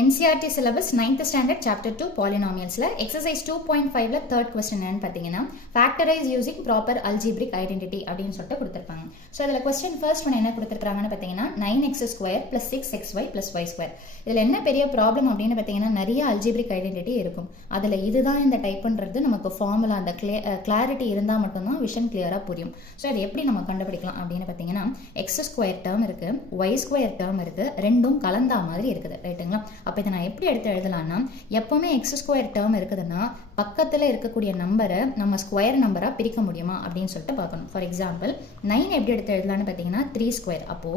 NCERT syllabus 9th standard chapter 2 polynomials la exercise 2.5 la third question என்னன்னு பாத்தீங்கன்னா factorize using proper algebraic identity அப்படினு சொல்லிட்டு கொடுத்திருப்பாங்க. So அதுல question first one என்ன கொடுத்திருக்காங்கன்னு பாத்தீங்கன்னா 9x square plus 6xy plus y square. இதுல என்ன பெரிய ப்ராப்ளம் அப்படினு பாத்தீங்கன்னா நிறைய algebraic identity இருக்கும். அதுல இதுதான் இந்த டைப்ன்றது நமக்கு ஃபார்முலா அந்த clarity இருந்தா மட்டும் தான் விஷன் கிளியரா புரியும். சோ அது எப்படி நம்ம கண்டுபிடிக்கலாம் அப்படினு பாத்தீங்கன்னா x square term இருக்கு, y square term இருக்கு, ரெண்டும் கலந்தா மாதிரி இருக்குது. ரைட்டுங்களா? அப்ப இத நான் எப்படி எடுத்து எழுதலாம்னா எப்பவுமே x ஸ்கொயர் டேர்ம் இருக்குதுன்னா பக்கத்துல இருக்கக்கூடிய நம்பரை நம்ம ஸ்கொயர் நம்பரா பிரிக்க முடியுமா அப்படின்னு சொல்லிட்டு பார்க்கணும். ஃபார் எக்ஸாம்பிள் 9 எப்படி எடுத்து எழுதலாம்னு பார்த்தீங்கன்னா 3 ஸ்கொயர். அப்போ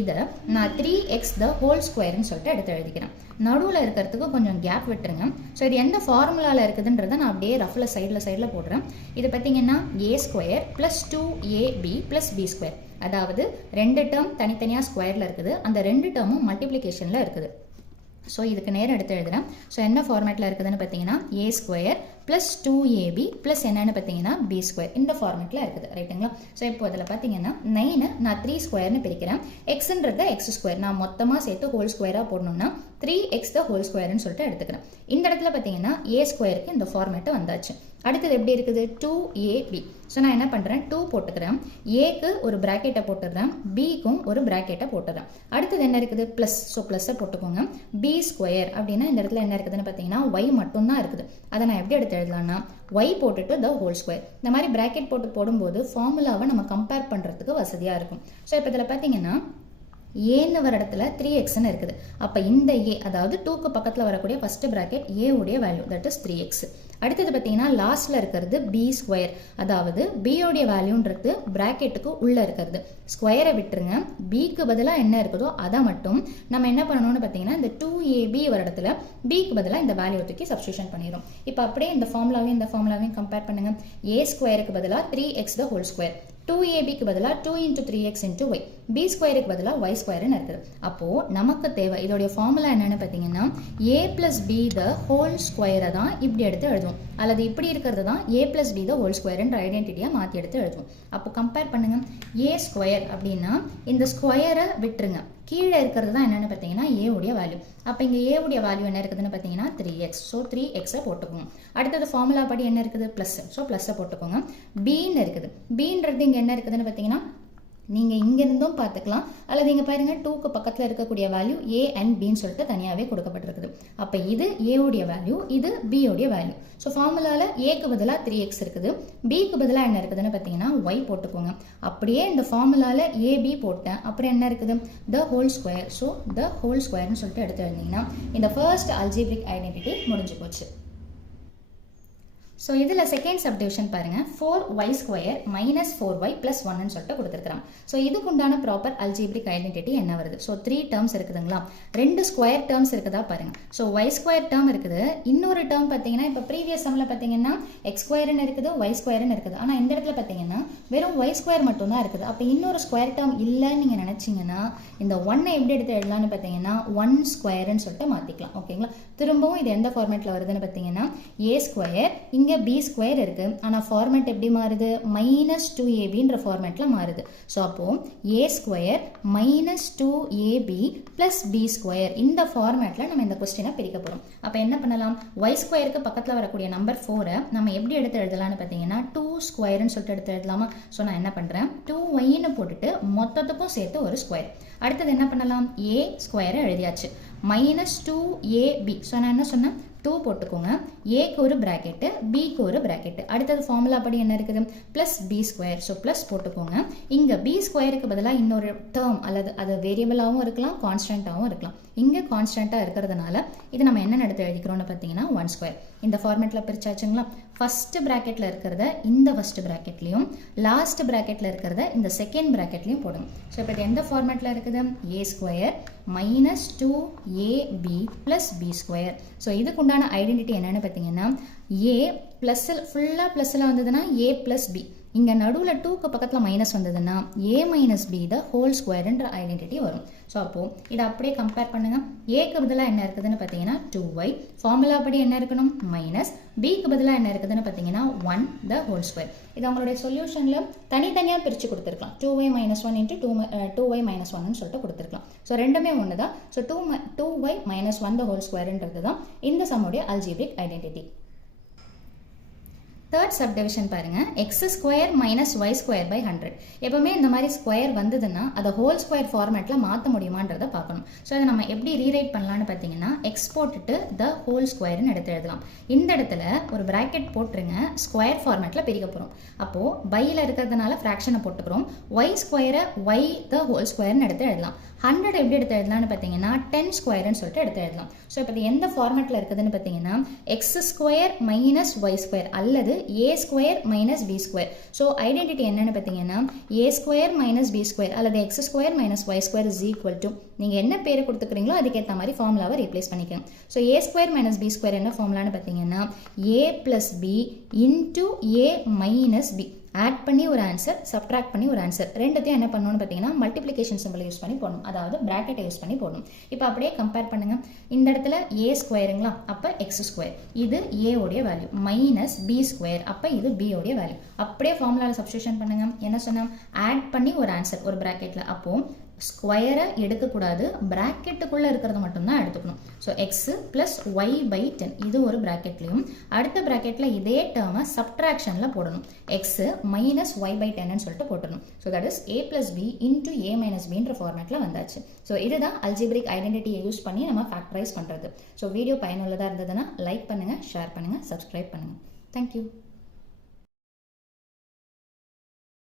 இதை நான் 3x the whole ஸ்கொயர்னு சொல்லிட்டு எடுத்து எழுதிக்கிறேன். நடுவில் இருக்கிறதுக்கு கொஞ்சம் கேப் விட்டுருங்க. ஸோ இது எந்த ஃபார்முலாவில் இருக்குதுன்றதை நான் அப்படியே ரஃபில் சைடில் போடுறேன். இது பார்த்தீங்கன்னா a square plus 2ab plus b square. அதாவது ரெண்டு டேர்ம் தனித்தனியாக ஸ்கொயரில் இருக்குது, அந்த ரெண்டு டேர்மும் மல்டிப்ளிகேஷனில் இருக்குது. ஸோ இதுக்கு நேரம் எடுத்து எழுதுறேன். ஸோ என்ன ஃபார்மேட்டில் இருக்குதுன்னு பார்த்தீங்கன்னா a square plus 2ab plus என்னன்னு பார்த்தீங்கன்னா b ஸ்கொயர். இந்த ஃபார்மேட்டில் இருக்குது. ரைட்டுங்களா? ஸோ இப்போ அதில் பார்த்தீங்கன்னா 9 நான் 3 ஸ்கொயர்னு பிரிக்கிறேன். எக்ஸ்ன்றத எக்ஸ் ஸ்கொயர் நான் மொத்தமாக சேர்த்து ஹோல் ஸ்கொயராக போடணும்னா 3x the ஹோல் ஸ்கொயர்னு சொல்லிட்டு எடுத்துக்கிறேன். இந்த இடத்துல பார்த்தீங்கன்னா a ஸ்கொயருக்கு இந்த ஃபார்மேட்டு வந்தாச்சு. அடுத்தது எப்படி இருக்குது 2ab. ஸோ நான் என்ன பண்ணுறேன் 2 போட்டுக்கிறேன், ஏக்கு ஒரு ப்ராக்கெட்டை போட்டுடுறேன், பிக்கும் ஒரு ப்ராக்கெட்டை போட்டுடுறேன். அடுத்தது என்ன இருக்குது ப்ளஸ். ஸோ ப்ளஸ்ஸை போட்டுக்கோங்க. b ஸ்கொயர் அப்படின்னா இந்த இடத்துல என்ன இருக்குதுன்னு பார்த்தீங்கன்னா y மட்டும்தான் இருக்குது. அதை நான் எப்படி எடுத்து எழுதலாம்னா y போட்டுட்டு the ஹோல் ஸ்கொயர். இந்த மாதிரி ப்ராக்கெட் போடும்போது ஃபார்முலாவை நம்ம கம்பேர் பண்ணுறதுக்கு வசதியாக இருக்கும். ஸோ இப்போ இதில் பார்த்தீங்கன்னா ஏன்னு வர இடத்துல 3xன்னு இருக்குது. அப்போ இந்த a அதாவது 2க்கு பக்கத்தில் வரக்கூடிய ஃபர்ஸ்ட் ப்ராக்கெட் a உடைய வேல்யூ தட் இஸ் 3x. அடுத்தது பார்த்தீங்கன்னா லாஸ்ட்ல இருக்கிறது b ஸ்கொயர், அதாவது b உடைய வேல்யூன்றது பிராக்கெட்டுக்கு உள்ள இருக்கிறது. ஸ்கொயரை விட்டுருங்க, bக்கு பதிலாக என்ன இருக்குதோ அதை மட்டும் நம்ம என்ன பண்ணணும்னு பார்த்தீங்கன்னா இந்த 2ab வர இடத்துல bக்கு பதிலாக இந்த வேல்யூ தூக்கி சப்ஸ்டியூஷன் பண்ணிடும். இப்போ அப்படியே இந்த ஃபார்முலாவையும் கம்பேர் பண்ணுங்க. a ஸ்கொயருக்கு பதிலாக 3x the ஹோல் ஸ்கொயர், 2abக்கு பதிலாக 2 into 3x into y, b ஸ்கொயருக்கு பதிலாக y ஸ்கொயர்னு இருக்குது. அப்போ நமக்கு தேவை இதோடைய ஃபார்முலா என்னன்னு பார்த்தீங்கன்னா a plus b the whole ஸ்கொயரை தான் இப்படி எடுத்து எழுதுவோம், அல்லது இப்படி இருக்கிறது தான் a plus b the whole ஸ்கொயர்ன்ற ஐடென்டிட்டியா மாற்றி எடுத்து எழுதுவோம். அப்போ கம்பேர் பண்ணுங்க. a ஸ்கொயர் அப்படின்னா இந்த ஸ்கொயரை விட்டுருங்க, கீழே இருக்கிறது தான் என்னன்னு பார்த்தீங்கன்னா a உடைய வேல்யூ. அப்போ இங்கே a உடைய வேல்யூ என்ன இருக்குதுன்னு பார்த்தீங்கன்னா 3x. ஸோ 3xை போட்டுக்கோங்க. அடுத்தது ஃபார்முலா படி என்ன இருக்குது ப்ளஸ். ஸோ ப்ளஸ்ஸை போட்டுக்கோங்க. bன்னு இருக்குது. bன்றது இங்கே என்ன இருக்குதுன்னு பார்த்தீங்கன்னா நீங்கள் இங்கிருந்தும் பார்த்துக்கலாம், அல்லது இங்கே பாருங்க 2க்கு பக்கத்தில் இருக்கக்கூடிய வேல்யூ a and bன்னு சொல்லிட்டு தனியாகவே கொடுக்கப்பட்டிருக்குது. அப்போ இது a உடைய வேல்யூ, இது b உடைய வேல்யூ. ஸோ ஃபார்முலாவில் ஏக்கு பதிலாக 3x இருக்குது, பிக்கு பதிலாக என்ன இருக்குதுன்னு பார்த்தீங்கன்னா y போட்டுக்கோங்க. அப்படியே இந்த ஃபார்முலாவில் ab போட்டேன், அப்புறம் என்ன இருக்குது the whole square. So the whole ஸ்கொயர்னு சொல்லிட்டு எடுத்து எழுதிங்கன்னா இந்த ஃபர்ஸ்ட் அல்ஜிப்ரிக் ஐடென்டிட்டி முடிஞ்சு போச்சு. ஸோ இதில் செகண்ட் சப்டிவிஷன் பாருங்க, 4y square minus 4y plus 1ன்னு சொல்லிட்டு கொடுத்துருக்காங்க. ஸோ இதுக்கு உண்டான ப்ராப்பர் அல்ஜிப்ரிக் ஐடென்டிட்டி என்ன வருது? ஸோ 3 டேர்ம்ஸ் இருக்குதுங்களா, 2 ஸ்கொயர் டேர்ம்ஸ் இருக்குதா பாருங்க. ஸோ y ஸ்கொயர் டேர்ம் இருக்குது, இன்னொரு டேர்ம் பார்த்தீங்கன்னா இப்போ ப்ரீவியஸ் சம்மில் பார்த்தீங்கன்னா x ஸ்கொயர்னு இருக்குது, y ஸ்கொயர்னு இருக்குது. ஆனால் இந்த இடத்துல பார்த்தீங்கன்னா வெறும் y ஸ்கொயர் மட்டும்தான் இருக்குது. அப்போ இன்னொரு ஸ்கொயர் டேர்ம் இல்லைன்னு நீங்கள் நினச்சிங்கன்னா இந்த 1ஐ எப்படி எடுத்து எழுதலாம்னு பார்த்தீங்கன்னா 1 ஸ்கொயர்னு சொல்லிட்டு மாற்றிக்கலாம். ஓகேங்களா? திரும்பவும் இது எந்த ஃபார்மேட்டில் வருதுன்னு பார்த்தீங்கன்னா a ஸ்கொயர், இங்கே b ஸ்கொயர் இருக்கு, ஆனால் ஃபார்மேட் எப்படி மாறுது மைனஸ் 2abன்ற ஃபார்மேட்டில் மாறுது. ஸோ அப்போ a square minus 2ab plus b square இந்த ஃபார்மேட்டில் நம்ம இந்த கொஸ்டினை பிரிக்க போகிறோம். அப்போ என்ன பண்ணலாம், y ஸ்கொயருக்கு பக்கத்தில் வரக்கூடிய நம்பர் 4ஐ நம்ம எப்படி எடுத்து எழுதலாம்னு பார்த்தீங்கன்னா 2 ஸ்கொயர்னு சொல்லிட்டு எடுத்து எழுதலாமா? ஸோ நான் என்ன பண்ணுறேன் 2yன்னு போட்டுட்டு மொத்தத்துக்கும் சேர்த்து ஒரு ஸ்கொயர். அடுத்தது என்ன பண்ணலாம், a ஸ்கொயரை எழுதியாச்சு, மைனஸ் 2ab. ஸோ நான் என்ன சொன்னேன் 2 போட்டுக்கோங்க, ஏக்கு ஒரு பிராக்கெட்டு, பிக்கு ஒரு பிராக்கெட்டு. அடுத்தது ஃபார்முலா படி என்ன இருக்குது plus b square. So plus போட்டுக்கோங்க. இங்கே b ஸ்கொயருக்கு பதிலாக இன்னொரு டேர்ம், அல்லது அது வேரியபிளாகவும் இருக்கலாம் கான்ஸ்டன்ட்டாகவும் இருக்கலாம். இங்கே கான்ஸ்டன்ட்டாக இருக்கிறதுனால இது நம்ம என்ன எடுத்து எழுதிக்கிறோம்னு பார்த்தீங்கன்னா 1 ஸ்கொயர். இந்த ஃபார்மேட்டில் பிரிச்சாச்சுங்களா? ஃபர்ஸ்ட் ப்ராக்கெட்டில் இருக்கிறத இந்த ஃபர்ஸ்ட் ப்ராக்கெட்லையும், லாஸ்ட் ப்ராக்கெட்டில் இருக்கிறத இந்த செகண்ட் ப்ராக்கெட்லையும் போடுங்க. ஸோ இப்போ இது எந்த ஃபார்மேட்டில் இருக்குது a square minus 2ab plus b square. So இதுக்கு உண்டான ஐடென்டிட்டி என்னன்னு பார்த்தீங்கன்னா a ப்ளஸ் ஃபுல்லாக ப்ளஸில் வந்ததுன்னா a ப்ளஸ் b, இங்கே நடுவில் 2க்கு பக்கத்தில் மைனஸ் வந்ததுன்னா a minus B the whole ஸ்கொயர்ன்ற ஐடென்டிட்டி வரும். ஸோ அப்போது இதை அப்படியே கம்பேர் பண்ணுங்கள். ஏக்கு பதிலாக என்ன இருக்குதுன்னு பார்த்தீங்கன்னா 2y, ஃபார்முலா படி என்ன இருக்கணும் மைனஸ், பிக்கு பதிலாக என்ன இருக்குதுன்னு பார்த்தீங்கன்னா 1 த ஹோல் ஸ்கொயர். இது அவங்களுடைய சொல்யூஷனில் தனித்தனியாக பிரித்து கொடுத்துருக்கலாம். 2y minus 1 into 2y minus 1ன்னு சொல்லிட்டு கொடுத்துருக்கலாம். ஸோ ரெண்டுமே ஒன்று தான். So 2y minus 1 the whole ஸ்கொயர்ன்றது தான் இந்த சம்முடைய அல்ஜிப்ரிக் ஐடென்டிட்டி. தேர்ட் சப்டிவிஷன் பாருங்க, X square minus Y square by 100. எப்பவுமே இந்த மாதிரி ஸ்கொயர் வந்ததுன்னா அதை ஹோல் ஸ்கொயர் ஃபார்மேட்டில் மாற்ற முடியுமான்றதை பார்க்கணும். ஸோ அதை நம்ம எப்படி ரீரைட் பண்ணலான்னு பார்த்தீங்கன்னா, எக்ஸ் போட்டுட்டு த ஹோல் ஸ்கொயர்னு எடுத்து எழுதலாம். இந்த இடத்துல ஒரு பிராக்கெட் போட்டுருங்க, ஸ்கொயர் ஃபார்மேட்டில் பிரிக்க போகிறோம். அப்போது பையில் இருக்கிறதுனால ஃப்ராக்ஷனை போட்டுக்கிறோம். ஒய் ஸ்கொயரை ஒய் த ஹோல் ஸ்கொயர்னு எடுத்து எழுதலாம். 100 எப்படி எடுத்து எழுதலாம்னு பார்த்தீங்கன்னா 10 ஸ்கொயர்னு சொல்லிட்டு எடுத்து எழுதலாம். ஸோ இப்போ எந்த ஃபார்மேட்டில் இருக்குதுன்னு பார்த்தீங்கன்னா X square minus Y square அல்லது A square minus B square. So identity என்னன்னு பார்த்தீங்கன்னா A square minus B square அல்லது X square minus Y square is equal to, நீங்கள் என்ன பேர் கொடுத்துக்கிறீங்களோ அதுக்கேற்ற மாதிரி ஃபார்முலாவை ரீப்ளேஸ் பண்ணிக்கணும். So A square minus B square என்ன ஃபார்முலான்னு பார்த்தீங்கன்னா A plus B into A minus B. Add பண்ணி ஒரு ஆன்சர், சப்ட்ராக்ட் பண்ணி ஒரு ஆன்சர், ரெண்டுத்தையும் என்ன பண்ணணும்னு பார்த்தீங்கன்னா மல்டிப்ளிகேஷன் சிம்பிள் யூஸ் பண்ணி போடணும், அதாவது பிராக்கெட்டை யூஸ் பண்ணி போடணும். இப்போ அப்படியே கம்பேர் பண்ணுங்க. இந்த இடத்துல ஏ ஸ்கொயருங்களா, அப்போ எக்ஸ் ஸ்கொயர், இது ஏ உடைய வேல்யூ, மைனஸ் பி ஸ்கொயர், அப்போ இது பி உடைய வேல்யூ. அப்படியே ஃபார்முலாவில் சப்ஸ்டியூஷன் பண்ணுங்க. என்ன சொன்னோம், ஆட் பண்ணி ஒரு ஆன்சர் ஒரு பிராக்கெட்டில். அப்போ ஸ்கொயரை எடுக்கக்கூடாது, பிராக்கெட்டுக்குள்ளே இருக்கிறத மட்டும்தான் எடுத்துக்கணும். So X plus Y by 10 இது ஒரு பிராக்கெட்லையும், அடுத்த பிராக்கெட்டில் இதே டேர்மை சப்ட்ராக்ஷனில் போடணும். எக்ஸ் மைனஸ் ஒய் பை 10ன்னு சொல்லிட்டு போட்டணும். So that is A plus B into A minus பின்ற ஃபார்மேட்டில் வந்தாச்சு. ஸோ இதுதான் அல்ஜிப்ரிக் ஐடென்டிட்டியை யூஸ் பண்ணி நம்ம ஃபேக்டரைஸ் பண்ணுறது. ஸோ வீடியோ பயனுள்ளதாக இருந்ததுன்னா லைக் பண்ணுங்கள், ஷேர் பண்ணுங்கள், சப்ஸ்கிரைப் பண்ணுங்கள். தேங்க்யூ.